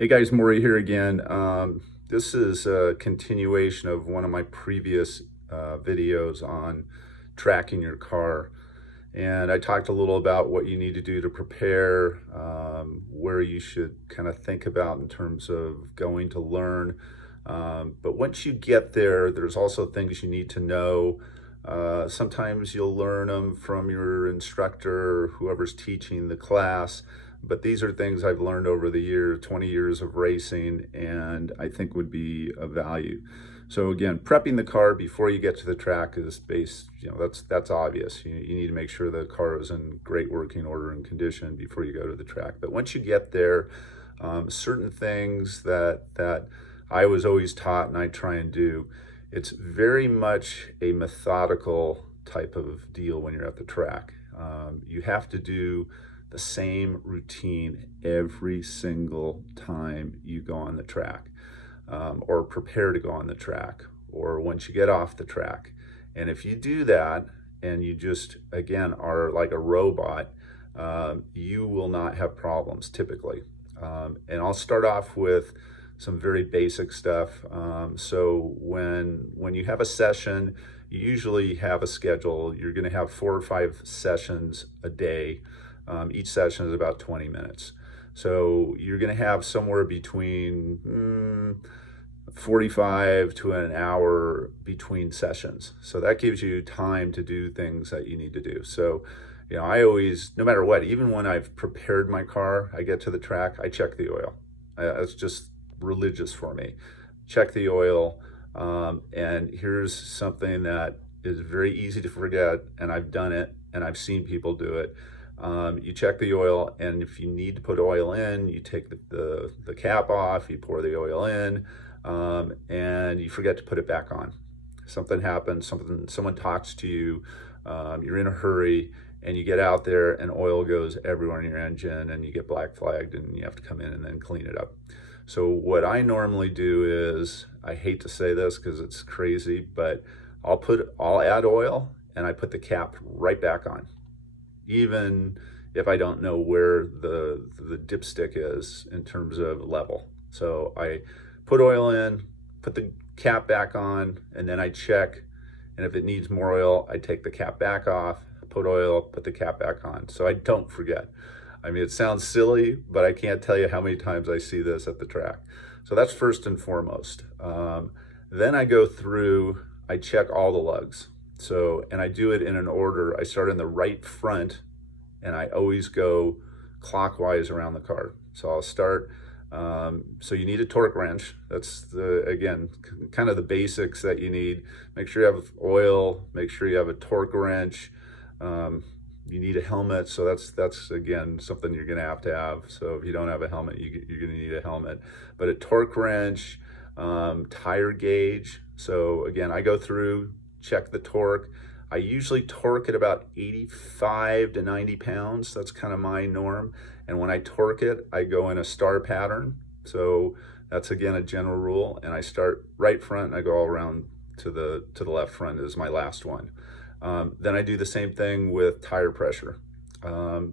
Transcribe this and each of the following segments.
Hey guys, Maury here again. This is a continuation of one of my previous videos on tracking your car. And I talked a little about what you need to do to prepare, where you should kind of think about in terms of going to learn. But once you get there, there's also things you need to know. Sometimes you'll learn them from your instructor or whoever's teaching the class. But these are things I've learned over the 20 years of racing, and I think would be of value. So again, prepping the car before you get to the track is that's obvious. You need to make sure the car is in great working order and condition before you go to the track. But once you get there, certain things that I was always taught and I try and do, it's very much a methodical type of deal when you're at the track. You have to do the same routine every single time you go on the track, or prepare to go on the track, or once you get off the track. And if you do that and you just, again, are like a robot, you will not have problems typically. And I'll start off with some very basic stuff. So when you have a session, you usually have a schedule. You're going to have 4 or 5 sessions a day. Each session is about 20 minutes. So you're going to have somewhere between 45 to an hour between sessions. So that gives you time to do things that you need to do. So, I always, no matter what, even when I've prepared my car, I get to the track, I check the oil. It's just religious for me. Check the oil. And here's something that is very easy to forget, and I've done it, and I've seen people do it. You check the oil, and if you need to put oil in, you take the cap off, you pour the oil in, and you forget to put it back on. Something happens, someone talks to you, you're in a hurry, and you get out there and oil goes everywhere in your engine, and you get black flagged, and you have to come in and then clean it up. So what I normally do is, I hate to say this because it's crazy, but I'll add oil and I put the cap right back on, even if I don't know where the dipstick is in terms of level. So I put oil in, put the cap back on, and then I check. And if it needs more oil, I take the cap back off, put oil, put the cap back on, so I don't forget. I mean, it sounds silly, but I can't tell you how many times I see this at the track. So that's first and foremost. Then I go through, I check all the lugs. So, and I do it in an order. I start in the right front, and I always go clockwise around the car. So I'll start, so you need a torque wrench. That's again, kind of the basics that you need. Make sure you have oil, make sure you have a torque wrench. You need a helmet, so that's again something you're going to have. So if you don't have a helmet, you're going to need a helmet. But a torque wrench, tire gauge. So again, I go through, check the torque. I usually torque at about 85 to 90 pounds. That's kind of my norm. And when I torque it, I go in a star pattern. So that's again a general rule. And I start right front and I go all around to the left front is my last one. Then I do the same thing with tire pressure.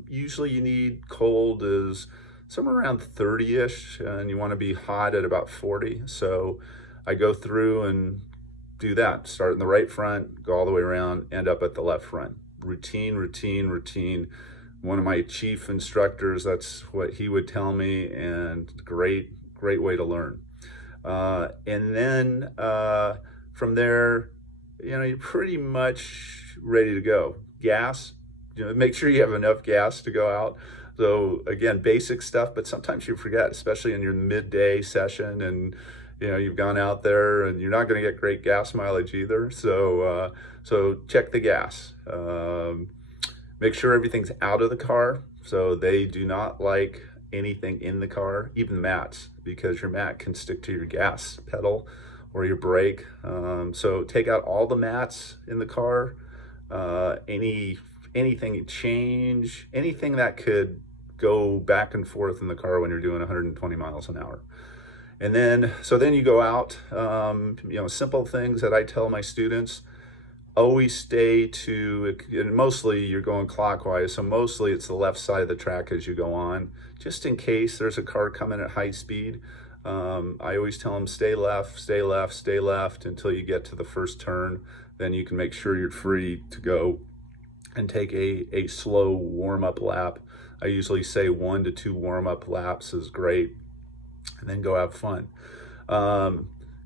Usually you need cold is somewhere around 30-ish, and you want to be hot at about 40. So I go through and do that. Start in the right front, go all the way around, end up at the left front. Routine, routine, routine. One of my chief instructors, that's what he would tell me, and great way to learn. And then from there, you're pretty much ready to go. Gas, make sure you have enough gas to go out. So again, basic stuff, but sometimes you forget, especially in your midday session, and you've gone out there and you're not going to get great gas mileage either. So check the gas. Make sure everything's out of the car. So they do not like anything in the car, even mats, because your mat can stick to your gas pedal or your brake. So take out all the mats in the car, anything change, anything that could go back and forth in the car when you're doing 120 miles an hour. And then, so then you go out, simple things that I tell my students: always stay to, and mostly you're going clockwise, so mostly it's the left side of the track as you go on, just in case there's a car coming at high speed. I always tell them stay left, stay left, stay left until you get to the first turn. Then you can make sure you're free to go and take a slow warm-up lap. I usually say 1 to 2 warm-up laps is great, and then go have fun.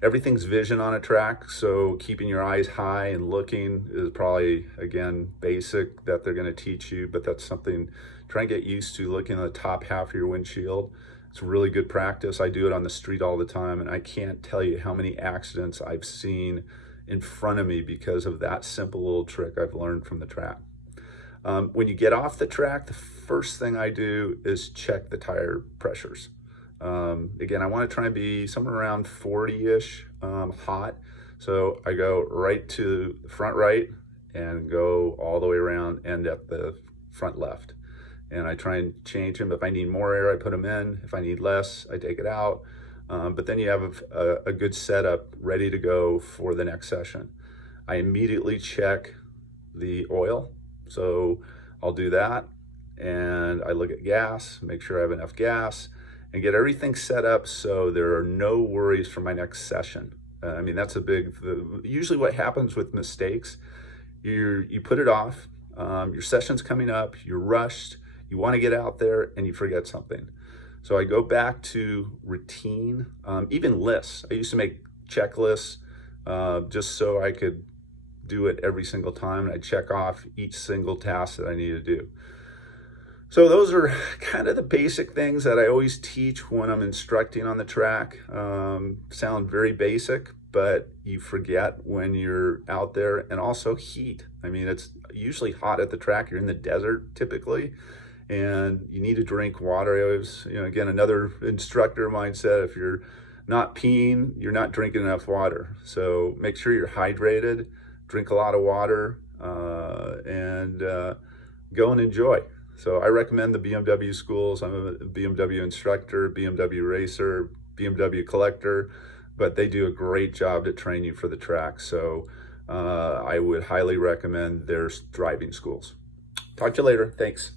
Everything's vision on a track, so keeping your eyes high and looking is probably, again, basic that they're going to teach you, but that's something, try and get used to looking at the top half of your windshield. It's really good practice. I do it on the street all the time, and I can't tell you how many accidents I've seen in front of me because of that simple little trick I've learned from the track. When you get off the track, the first thing I do is check the tire pressures. Again, I want to try and be somewhere around 40-ish hot. So I go right to the front right and go all the way around, end at the front left. And I try and change them. If I need more air, I put them in. If I need less, I take it out. But then you have a good setup ready to go for the next session. I immediately check the oil. So I'll do that. And I look at gas, make sure I have enough gas, and get everything set up so there are no worries for my next session. I mean, that's usually what happens with mistakes. You put it off, your session's coming up, you're rushed, you want to get out there, and you forget something. So I go back to routine, even lists. I used to make checklists just so I could do it every single time, and I check off each single task that I need to do. So those are kind of the basic things that I always teach when I'm instructing on the track. Sound very basic, but you forget when you're out there. And also heat. I mean, it's usually hot at the track. You're in the desert typically, and you need to drink water. I always, again, another instructor of mine said, if you're not peeing, you're not drinking enough water. So make sure you're hydrated, drink a lot of water, and go and enjoy. So I recommend the BMW schools. I'm a BMW instructor, BMW racer, BMW collector, but they do a great job to train you for the track. So I would highly recommend their driving schools. Talk to you later. Thanks.